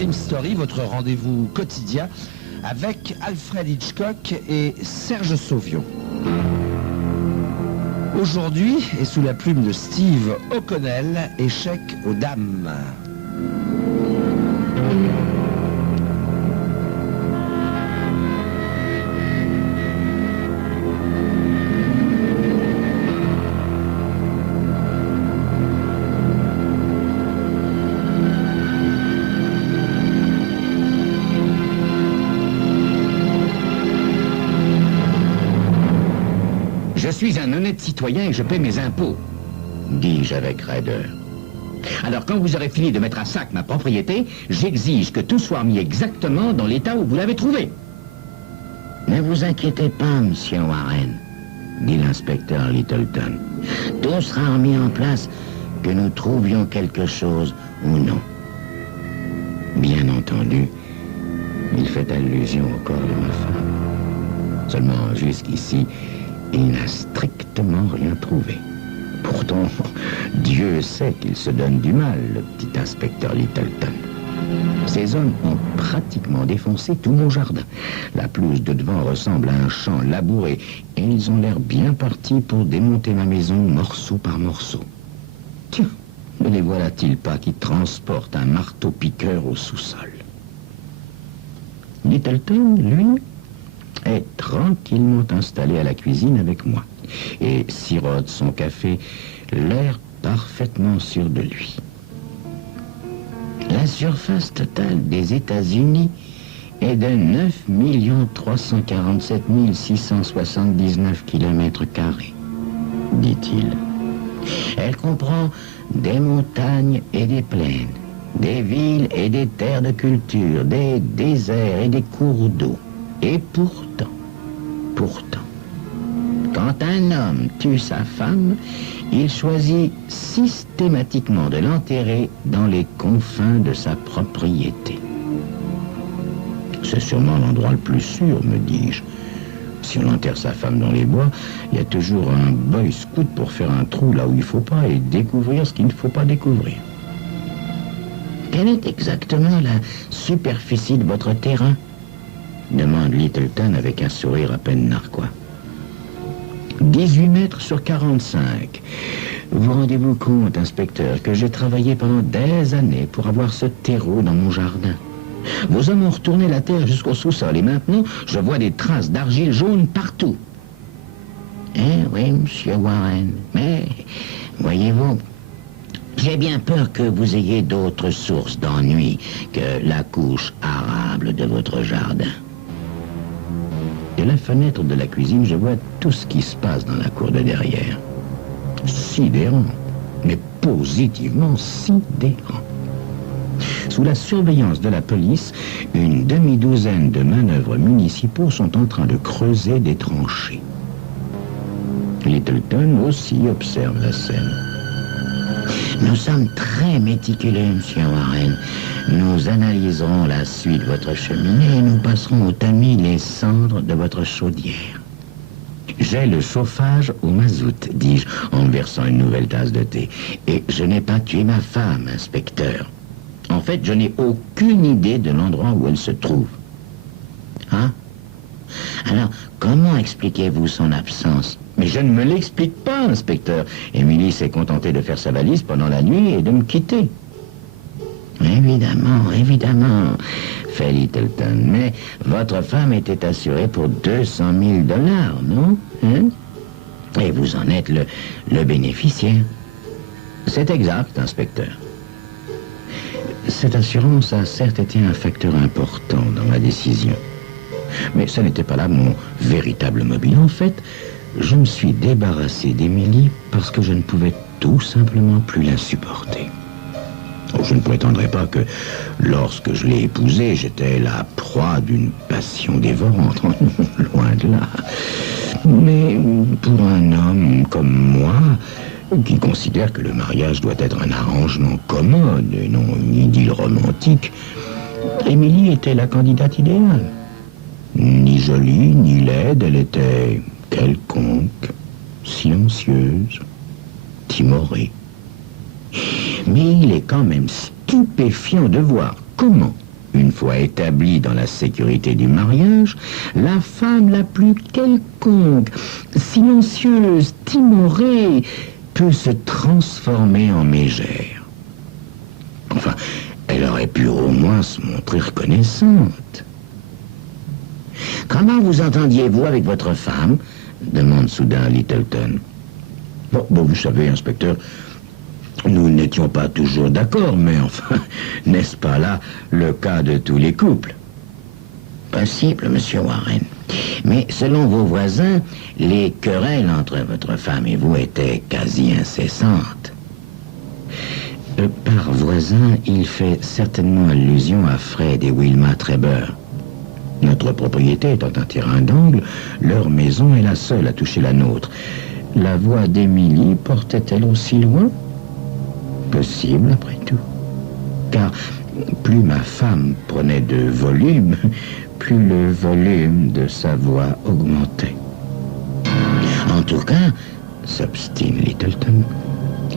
Crime Story, votre rendez-vous quotidien avec Alfred Hitchcock et Serge Sauvion. Aujourd'hui, et sous la plume de Steve O'Connell, échec aux dames. Je suis un honnête citoyen et je paie mes impôts, dis-je avec raideur. Alors quand vous aurez fini de mettre à sac ma propriété, j'exige que tout soit mis exactement dans l'état où vous l'avez trouvé. Ne vous inquiétez pas, monsieur Warren, dit l'inspecteur Littleton. Tout sera mis en place, que nous trouvions quelque chose ou non. Bien entendu, il fait allusion au corps de ma femme. Seulement, jusqu'ici, il n'a strictement rien trouvé. Pourtant, Dieu sait qu'il se donne du mal, le petit inspecteur Littleton. Ces hommes ont pratiquement défoncé tout mon jardin. La pelouse de devant ressemble à un champ labouré et ils ont l'air bien partis pour démonter ma maison morceau par morceau. Tiens, ne les voilà-t-il pas qui transportent un marteau-piqueur au sous-sol? Littleton, lui, est tranquillement installé à la cuisine avec moi et sirote son café, l'air parfaitement sûr de lui. La surface totale des États-Unis est de 9 347 679 km², dit-il. Elle comprend des montagnes et des plaines, des villes et des terres de culture, des déserts et des cours d'eau. Et pourtant, quand un homme tue sa femme, il choisit systématiquement de l'enterrer dans les confins de sa propriété. C'est sûrement l'endroit le plus sûr, me dis-je. Si on enterre sa femme dans les bois, il y a toujours un boy scout pour faire un trou là où il ne faut pas et découvrir ce qu'il ne faut pas découvrir. Quelle est exactement la superficie de votre terrain ? Demande Littleton avec un sourire à peine narquois. 18 mètres sur 45. Vous rendez-vous compte, inspecteur, que j'ai travaillé pendant des années pour avoir ce terreau dans mon jardin. Vos hommes ont retourné la terre jusqu'au sous-sol et maintenant, je vois des traces d'argile jaune partout. Eh oui, monsieur Warren, mais voyez-vous, j'ai bien peur que vous ayez d'autres sources d'ennui que la couche arable de votre jardin. De la fenêtre de la cuisine, je vois tout ce qui se passe dans la cour de derrière. Sidérant, mais positivement sidérant. Sous la surveillance de la police, une demi-douzaine de manœuvres municipaux sont en train de creuser des tranchées. Littleton aussi observe la scène. Nous sommes très méticuleux, monsieur Warren. Nous analyserons la suite de votre cheminée et nous passerons au tamis les cendres de votre chaudière. J'ai le chauffage au mazout, dis-je, en me versant une nouvelle tasse de thé. Et je n'ai pas tué ma femme, inspecteur. En fait, je n'ai aucune idée de l'endroit où elle se trouve. Hein? Alors, comment expliquez-vous son absence? Mais je ne me l'explique pas, inspecteur. Émilie s'est contentée de faire sa valise pendant la nuit et de me quitter. Évidemment, évidemment, fait Littleton. Mais votre femme était assurée pour 200 000 $, non? Hein? Et vous en êtes le bénéficiaire. C'est exact, inspecteur. Cette assurance a certes été un facteur important dans ma décision. Mais ce n'était pas là mon véritable mobile. En fait, je me suis débarrassé d'Émilie parce que je ne pouvais tout simplement plus la supporter. Je ne prétendrai pas que lorsque je l'ai épousée, j'étais la proie d'une passion dévorante. Loin de là. Mais pour un homme comme moi, qui considère que le mariage doit être un arrangement commode et non une idylle romantique, Émilie était la candidate idéale. Ni jolie, ni laide, elle était quelconque, silencieuse, timorée. Mais il est quand même stupéfiant de voir comment, Une fois établie dans la sécurité du mariage, la femme la plus quelconque, silencieuse, timorée, peut se transformer en mégère. Enfin, elle aurait pu au moins se montrer reconnaissante. « Comment vous entendiez-vous avec votre femme ?» demande soudain Littleton. Bon, vous savez, inspecteur, nous n'étions pas toujours d'accord, mais enfin, n'est-ce pas là le cas de tous les couples? Possible, monsieur Warren. Mais selon vos voisins, les querelles entre votre femme et vous étaient quasi incessantes. Par voisin, il fait certainement allusion à Fred et Wilma Trevor. Notre propriété étant un terrain d'angle, leur maison est la seule à toucher la nôtre. La voix d'Émilie portait-elle aussi loin? Possible, après tout. Car plus ma femme prenait de volume, plus le volume de sa voix augmentait. En tout cas, s'obstine Littleton,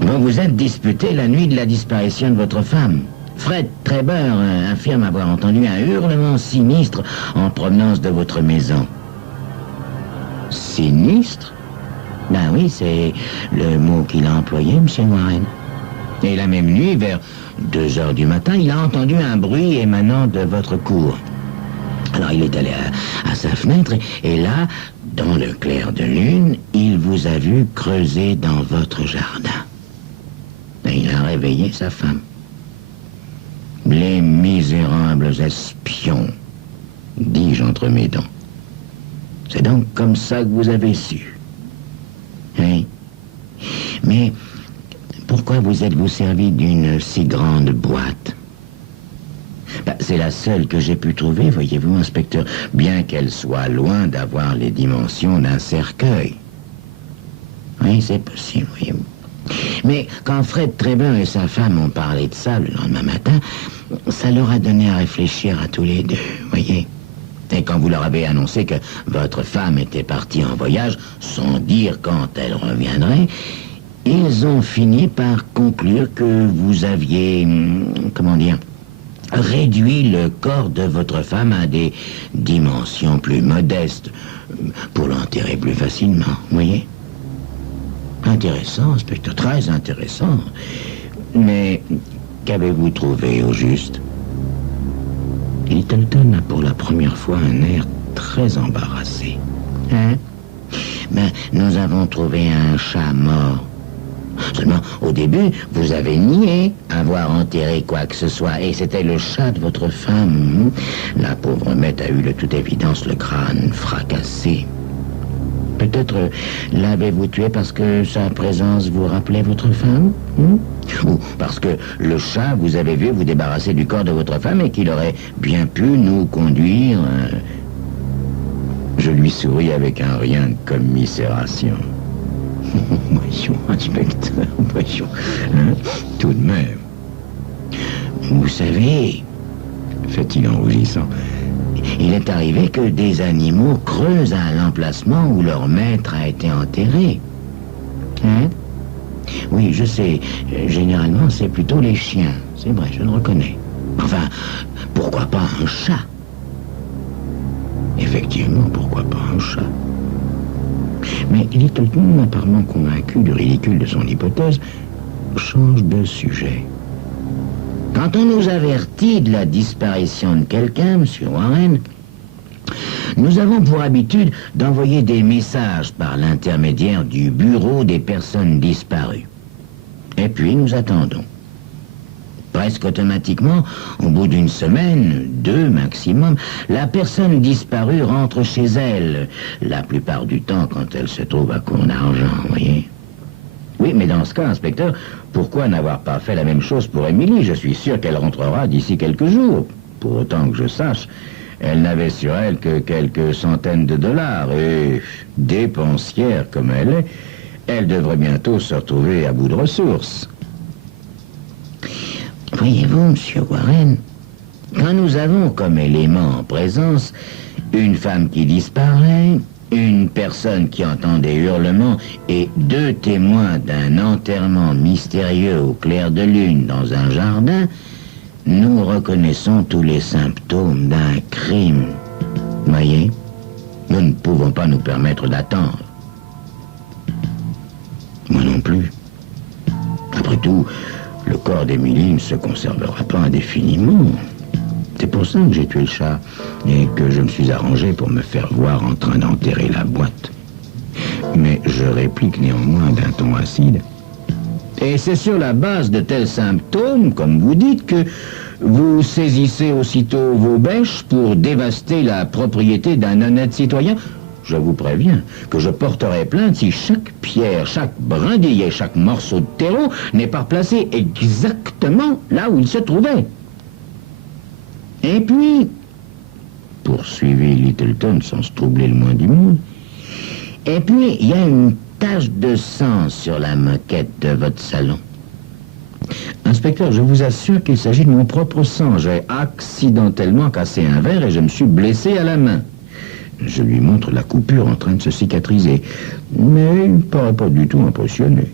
vous vous êtes disputé la nuit de la disparition de votre femme. Fred Trevor affirme avoir entendu un hurlement sinistre en provenance de votre maison. Sinistre? Ben oui, c'est le mot qu'il a employé, M. Warren. Et la même nuit, vers 2 heures du matin, il a entendu un bruit émanant de votre cour. Alors il est allé à sa fenêtre et là, dans le clair de lune, il vous a vu creuser dans votre jardin. Et il a réveillé sa femme. Les misérables espions, dis-je entre mes dents. C'est donc comme ça que vous avez su. Oui. Mais pourquoi vous êtes-vous servi d'une si grande boîte? C'est la seule que j'ai pu trouver, voyez-vous, inspecteur, bien qu'elle soit loin d'avoir les dimensions d'un cercueil. Oui, c'est possible, voyez-vous. Mais quand Fred Trevor et sa femme ont parlé de ça le lendemain matin, ça leur a donné à réfléchir à tous les deux, voyez. Et quand vous leur avez annoncé que votre femme était partie en voyage, sans dire quand elle reviendrait, ils ont fini par conclure que vous aviez, comment dire, réduit le corps de votre femme à des dimensions plus modestes, pour l'enterrer plus facilement, voyez. Intéressant, inspecteur, très intéressant. Mais qu'avez-vous trouvé au juste? Littleton a pour la première fois un air très embarrassé. Hein? Nous avons trouvé un chat mort. Seulement, au début, vous avez nié avoir enterré quoi que ce soit, et c'était le chat de votre femme. La pauvre Mette a eu de toute évidence le crâne fracassé. Peut-être l'avez-vous tué parce que sa présence vous rappelait votre femme? Ou parce que le chat vous avait vu vous débarrasser du corps de votre femme et qu'il aurait bien pu nous conduire... Je lui souris avec un rien de commisération. Voyons, inspecteur, voyons. Hein? Tout de même. Vous savez, fait-il en rougissant, il est arrivé que des animaux creusent à l'emplacement où leur maître a été enterré. Hein? Oui, je sais. Généralement, c'est plutôt les chiens. C'est vrai, je le reconnais. Enfin, pourquoi pas un chat? Effectivement, pourquoi pas un chat? Mais Littleton, apparemment convaincu du ridicule de son hypothèse, change de sujet. Quand on nous avertit de la disparition de quelqu'un, M. Warren, nous avons pour habitude d'envoyer des messages par l'intermédiaire du bureau des personnes disparues. Et puis nous attendons. Presque automatiquement, au bout d'une semaine, 2 maximum, la personne disparue rentre chez elle, la plupart du temps quand elle se trouve à court d'argent, voyez. Oui, mais dans ce cas, inspecteur, pourquoi n'avoir pas fait la même chose pour Émilie? Je suis sûr qu'elle rentrera d'ici quelques jours. Pour autant que je sache, elle n'avait sur elle que quelques centaines de dollars, et dépensière comme elle devrait bientôt se retrouver à bout de ressources. Voyez-vous, M. Warren, quand nous avons comme élément en présence une femme qui disparaît, une personne qui entend des hurlements et 2 témoins d'un enterrement mystérieux au clair de lune dans un jardin, nous reconnaissons tous les symptômes d'un crime. Voyez, nous ne pouvons pas nous permettre d'attendre. Moi non plus. Après tout, le corps d'Émilie ne se conservera pas indéfiniment. C'est pour ça que j'ai tué le chat et que je me suis arrangé pour me faire voir en train d'enterrer la boîte. Mais je réplique néanmoins d'un ton acide. Et c'est sur la base de tels symptômes, comme vous dites, que vous saisissez aussitôt vos bêches pour dévaster la propriété d'un honnête citoyen. Je vous préviens que je porterai plainte si chaque pierre, chaque brindille et chaque morceau de terreau n'est pas placé exactement là où il se trouvait. Et puis, poursuivit Littleton sans se troubler le moins du monde, et puis il y a une tache de sang sur la moquette de votre salon. Inspecteur, je vous assure qu'il s'agit de mon propre sang. J'ai accidentellement cassé un verre et je me suis blessé à la main. Je lui montre la coupure en train de se cicatriser, mais il ne paraît pas du tout impressionné.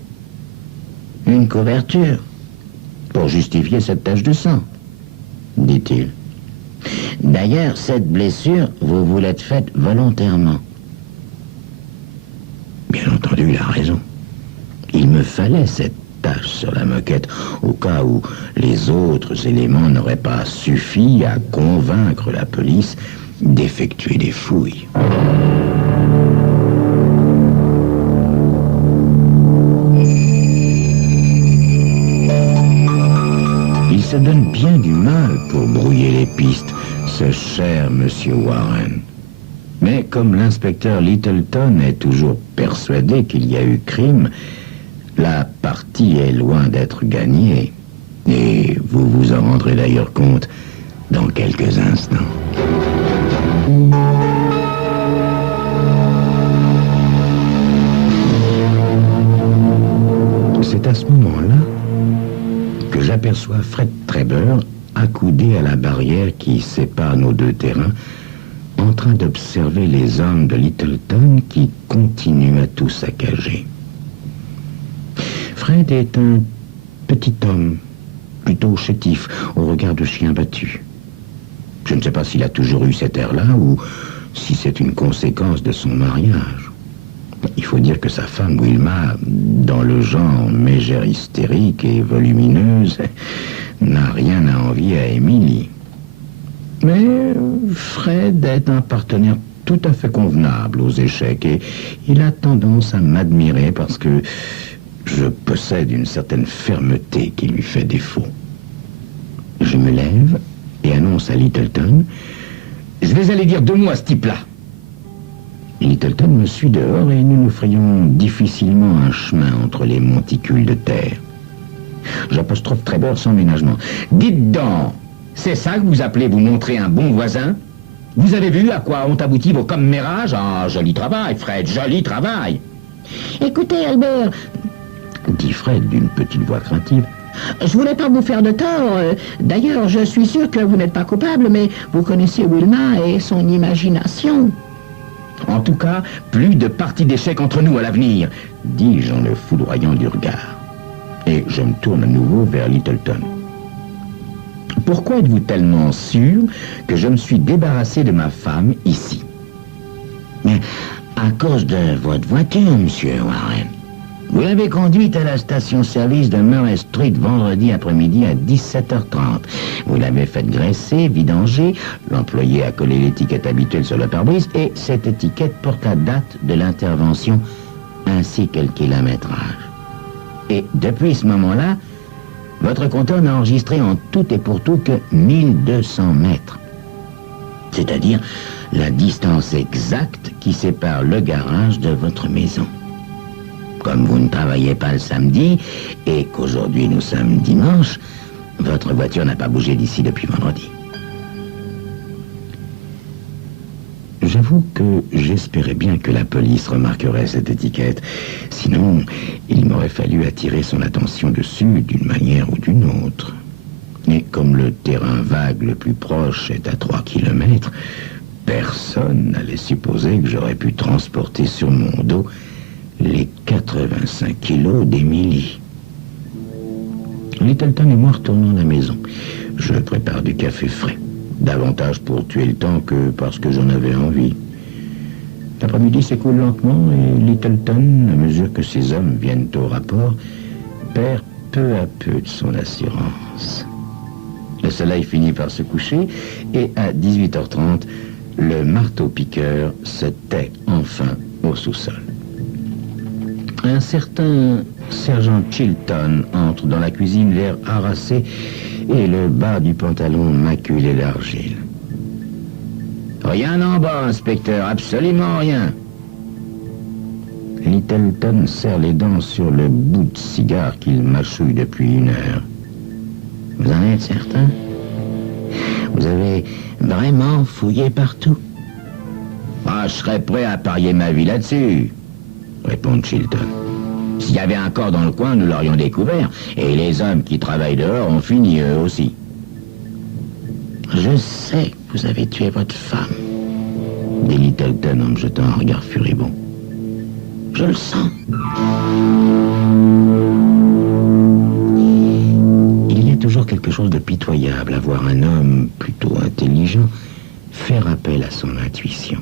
Une couverture pour justifier cette tache de sang, dit-il. D'ailleurs, cette blessure, vous vous l'êtes faite volontairement. Bien entendu, il a raison. Il me fallait cette tache sur la moquette, au cas où les autres éléments n'auraient pas suffi à convaincre la police d'effectuer des fouilles. Il se donne bien du mal pour brouiller les pistes, ce cher monsieur Warren. Mais comme l'inspecteur Littleton est toujours persuadé qu'il y a eu crime, la partie est loin d'être gagnée. Et vous vous en rendrez d'ailleurs compte dans quelques instants. C'est à ce moment-là que j'aperçois Fred Trevor accoudé à la barrière qui sépare nos deux terrains, en train d'observer les hommes de Littleton qui continuent à tout saccager. Fred est un petit homme, plutôt chétif, au regard de chien battu. Je ne sais pas s'il a toujours eu cet air-là ou si c'est une conséquence de son mariage. Il faut dire que sa femme, Wilma, dans le genre mégère hystérique et volumineuse, n'a rien à envier à Émilie. Mais Fred est un partenaire tout à fait convenable aux échecs et il a tendance à m'admirer parce que je possède une certaine fermeté qui lui fait défaut. Je me lève et annonce à Littleton: « Je vais aller dire 2 mots à ce type-là. » Littleton me suit dehors et nous nous frayons difficilement un chemin entre les monticules de terre. J'apostrophe Trevor sans ménagement. « Dites donc, c'est ça que vous appelez vous montrer un bon voisin? Vous avez vu à quoi ont abouti vos commérages? Ah, joli travail, Fred, joli travail. » « Écoutez, Albert, » dit Fred d'une petite voix craintive, « je voulais pas vous faire de tort. D'ailleurs, je suis sûr que vous n'êtes pas coupable, mais vous connaissez Wilma et son imagination. » « En tout cas, plus de parties d'échecs entre nous à l'avenir, » dis-je en le foudroyant du regard. Et je me tourne à nouveau vers Littleton. « Pourquoi êtes-vous tellement sûr que je me suis débarrassé de ma femme ici? »« Mais à cause de votre voiture, monsieur Warren. Vous l'avez conduite à la station-service de Murray Street vendredi après-midi à 17h30. Vous l'avez faite graisser, vidanger, l'employé a collé l'étiquette habituelle sur le pare-brise et cette étiquette porte la date de l'intervention ainsi que le kilométrage. Et depuis ce moment-là, votre compteur n'a enregistré en tout et pour tout que 1200 mètres. C'est-à-dire la distance exacte qui sépare le garage de votre maison. Comme vous ne travaillez pas le samedi et qu'aujourd'hui nous sommes dimanche, votre voiture n'a pas bougé d'ici depuis vendredi. J'avoue que j'espérais bien que la police remarquerait cette étiquette. Sinon, il m'aurait fallu attirer son attention dessus d'une manière ou d'une autre. Et comme le terrain vague le plus proche est à 3 kilomètres, personne n'allait supposer que j'aurais pu transporter sur mon dos les 85 kilos d'Émilie. Littleton et moi retournons à la maison. Je prépare du café frais. Davantage pour tuer le temps que parce que j'en avais envie. L'après-midi s'écoule lentement et Littleton, à mesure que ses hommes viennent au rapport, perd peu à peu de son assurance. Le soleil finit par se coucher et à 18h30, le marteau-piqueur se tait enfin au sous-sol. Un certain sergent Chilton entre dans la cuisine, l'air harassé et le bas du pantalon maculé d'argile. Rien en bas, inspecteur, absolument rien. Littleton serre les dents sur le bout de cigare qu'il mâchouille depuis 1 heure. Vous en êtes certain? Vous avez vraiment fouillé partout? Ah, je serais prêt à parier ma vie là-dessus, répond Chilton. S'il y avait un corps dans le coin, nous l'aurions découvert, et les hommes qui travaillent dehors ont fini eux aussi. Je sais que vous avez tué votre femme, dit Littleton en me jetant un regard furibond. Je le sens. Il y a toujours quelque chose de pitoyable à voir un homme plutôt intelligent faire appel à son intuition.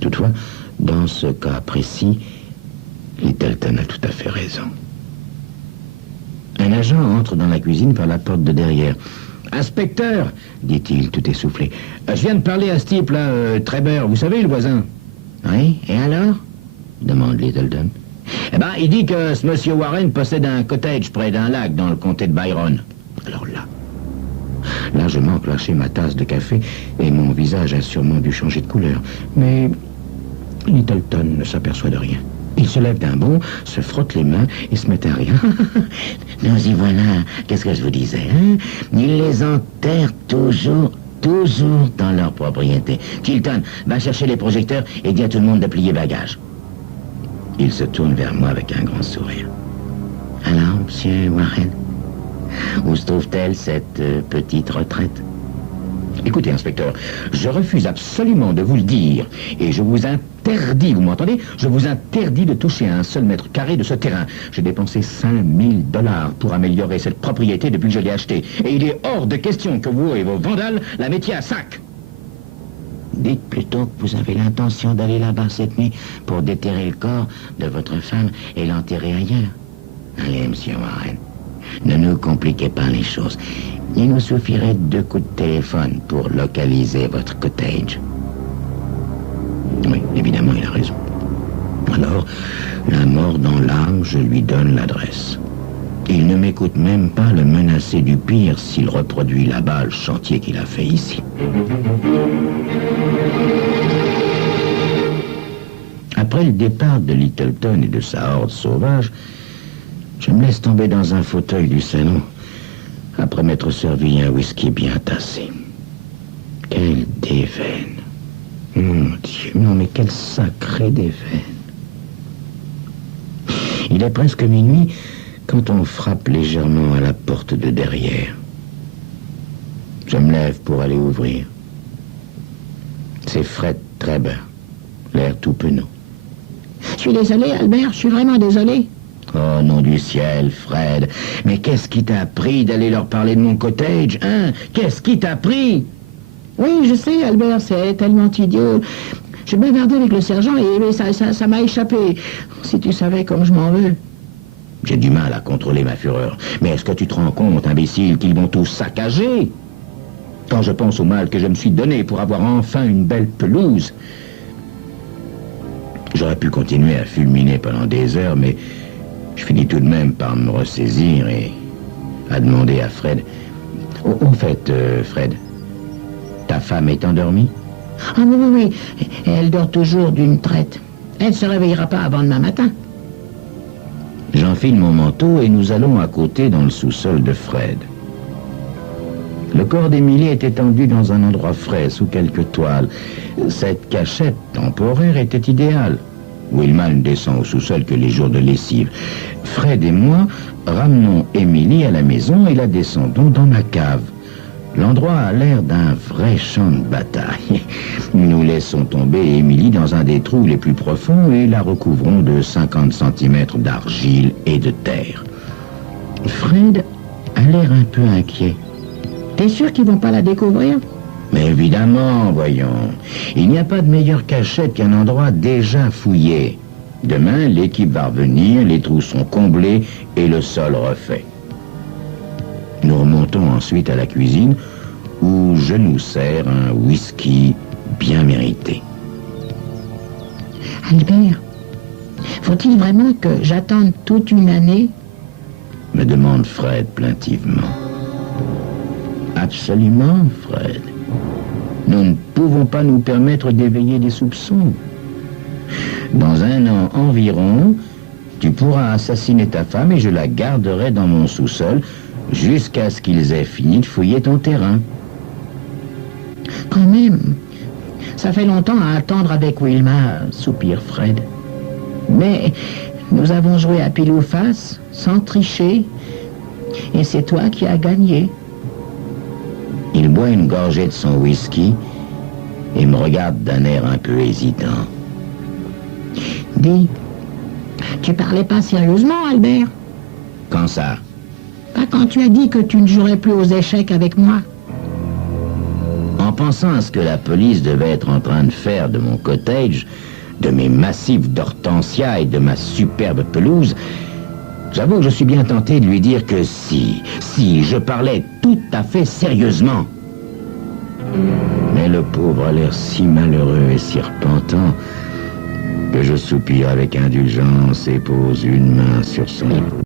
Toutefois, dans ce cas précis, Littleton a tout à fait raison. Un agent entre dans la cuisine par la porte de derrière. « Inspecteur !» dit-il, tout essoufflé. « Je viens de parler à ce type-là, Trébert, vous savez, le voisin. »« Oui, et alors ?» demande Littleton. « Eh ben, il dit que ce monsieur Warren possède un cottage près d'un lac dans le comté de Byron. » Alors là, je manque lâcher ma tasse de café et mon visage a sûrement dû changer de couleur. Mais Littleton ne s'aperçoit de rien. Il se lève d'un bond, se frotte les mains et se met à rire. Nous y voilà. Qu'est-ce que je vous disais, hein? Ils les enterrent toujours dans leur propriété. Chilton, va chercher les projecteurs et dis à tout le monde de plier bagages. Il se tourne vers moi avec un grand sourire. Alors, monsieur Warren, où se trouve-t-elle cette petite retraite? Écoutez, inspecteur, je refuse absolument de vous le dire. Et je vous interdis, vous m'entendez? Je vous interdis de toucher à un seul mètre carré de ce terrain. J'ai dépensé 5000 $ pour améliorer cette propriété depuis que je l'ai achetée. Et il est hors de question que vous et vos vandales la mettiez à sac. Dites plutôt que vous avez l'intention d'aller là-bas cette nuit pour déterrer le corps de votre femme et l'enterrer ailleurs. Allez, monsieur Warren, ne nous compliquez pas les choses. Il nous suffirait de 2 coups de téléphone pour localiser votre cottage. Oui, évidemment, il a raison. Alors, la mort dans l'âme, je lui donne l'adresse. Il ne m'écoute même pas le menacer du pire s'il reproduit là-bas le chantier qu'il a fait ici. Après le départ de Littleton et de sa horde sauvage, je me laisse tomber dans un fauteuil du salon après m'être servi un whisky bien tassé. Quelle déveine! Mon Dieu, non mais quelle sacrée déveine! Il est presque minuit quand on frappe légèrement à la porte de derrière. Je me lève pour aller ouvrir. C'est Fred Trébert, l'air tout penaud. Je suis désolé, Albert, je suis vraiment désolé. Oh, nom du ciel, Fred. Mais qu'est-ce qui t'a pris d'aller leur parler de mon cottage, hein? Qu'est-ce qui t'a pris? Oui, je sais, Albert, c'est tellement idiot. J'ai bavardé avec le sergent et ça m'a échappé. Si tu savais comme je m'en veux. J'ai du mal à contrôler ma fureur. Mais est-ce que tu te rends compte, imbécile, qu'ils vont tous saccager? Quand je pense au mal que je me suis donné pour avoir enfin une belle pelouse... J'aurais pu continuer à fulminer pendant des heures, mais je finis tout de même par me ressaisir et à demander à Fred... Au fait, Fred, ta femme est endormie? Ah oui, elle dort toujours d'une traite. Elle ne se réveillera pas avant demain matin. J'enfile mon manteau et nous allons à côté dans le sous-sol de Fred. Le corps d'Émilie est étendu dans un endroit frais, sous quelques toiles. Cette cachette temporaire était idéale. Willman descend au sous-sol que les jours de lessive. Fred et moi ramenons Émilie à la maison et la descendons dans ma cave. L'endroit a l'air d'un vrai champ de bataille. Nous laissons tomber Émilie dans un des trous les plus profonds et la recouvrons de 50 cm d'argile et de terre. Fred a l'air un peu inquiet. T'es sûr qu'ils vont pas la découvrir? Mais évidemment, voyons. Il n'y a pas de meilleure cachette qu'un endroit déjà fouillé. Demain, l'équipe va revenir, les trous sont comblés et le sol refait. Nous remontons ensuite à la cuisine où je nous sers un whisky bien mérité. Albert, faut-il vraiment que j'attende toute une année? Me demande Fred plaintivement. Absolument, Fred. Nous ne pouvons pas nous permettre d'éveiller des soupçons. Dans un an environ, tu pourras assassiner ta femme et je la garderai dans mon sous-sol jusqu'à ce qu'ils aient fini de fouiller ton terrain. Quand même, ça fait longtemps à attendre avec Wilma, soupire Fred. Mais nous avons joué à pile ou face, sans tricher, et c'est toi qui as gagné. Il boit une gorgée de son whisky et me regarde d'un air un peu hésitant. Dis, tu parlais pas sérieusement, Albert? Quand ça? Pas quand tu as dit que tu ne jouerais plus aux échecs avec moi. En pensant à ce que la police devait être en train de faire de mon cottage, de mes massifs d'hortensia et de ma superbe pelouse, j'avoue que je suis bien tenté de lui dire que si je parlais tout à fait sérieusement. Mais le pauvre a l'air si malheureux et si repentant que je soupire avec indulgence et pose une main sur son épaule.